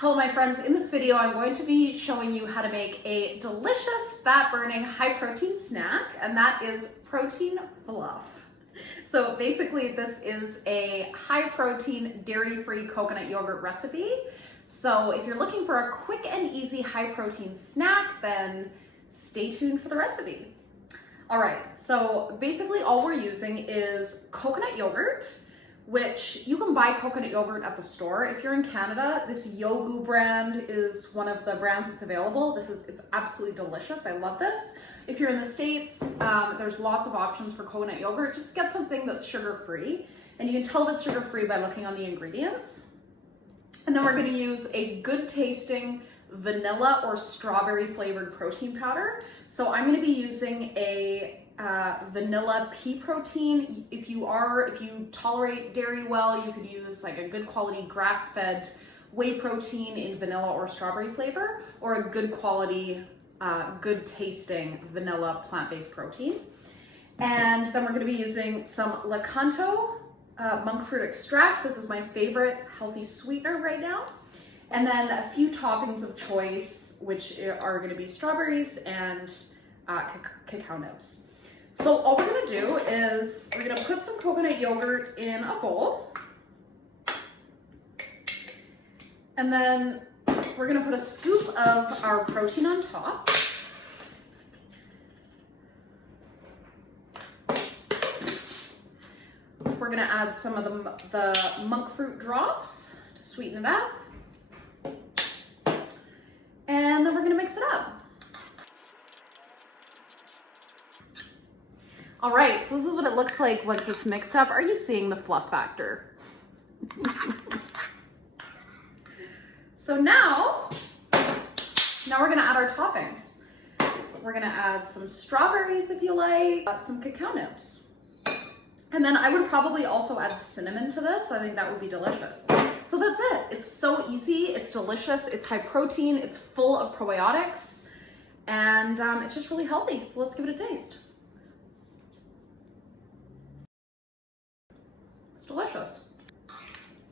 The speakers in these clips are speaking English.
Hello my friends, in this video I'm going to be showing you how to make a delicious fat-burning high-protein snack, and that is protein fluff. So basically this is a high-protein dairy-free coconut yogurt recipe. So if you're looking for a quick and easy high-protein snack, then stay tuned for the recipe. All right, so basically all we're using is coconut yogurt, which you can buy coconut yogurt at the store. If you're in Canada, this Yogu brand is one of the brands that's available. It's absolutely delicious. I love this. If you're in the States, there's lots of options for coconut yogurt. Just get something that's sugar-free. And you can tell if it's sugar-free by looking on the ingredients. And then we're gonna use a good tasting vanilla or strawberry flavored protein powder. So I'm gonna be using a vanilla pea protein. If you tolerate dairy well, you could use like a good quality grass-fed whey protein in vanilla or strawberry flavor, or a good quality, good tasting vanilla plant-based protein. And then we're gonna be using some Lakanto monk fruit extract. This is my favorite healthy sweetener right now. And then a few toppings of choice, which are gonna be strawberries and cacao nibs. So all we're gonna do is we're gonna put some coconut yogurt in a bowl. And then we're gonna put a scoop of our protein on top. We're gonna add some of the monk fruit drops to sweeten it up. And then we're gonna mix it up. All right, so this is what it looks like once it's mixed up. Are you seeing the fluff factor? So now we're gonna add our toppings. We're gonna add some strawberries if you like, some cacao nibs. And then I would probably also add cinnamon to this. I think that would be delicious. So that's it. It's so easy, it's delicious, it's high protein, it's full of probiotics, and it's just really healthy. So let's give it a taste. It's delicious.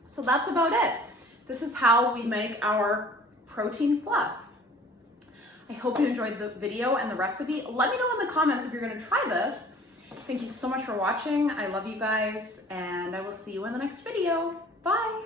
So that's about it. This is how we make our protein fluff. I hope you enjoyed the video and the recipe. Let me know in the comments if you're gonna try this. Thank you so much for watching. I love you guys, and I will see you in the next video. Bye.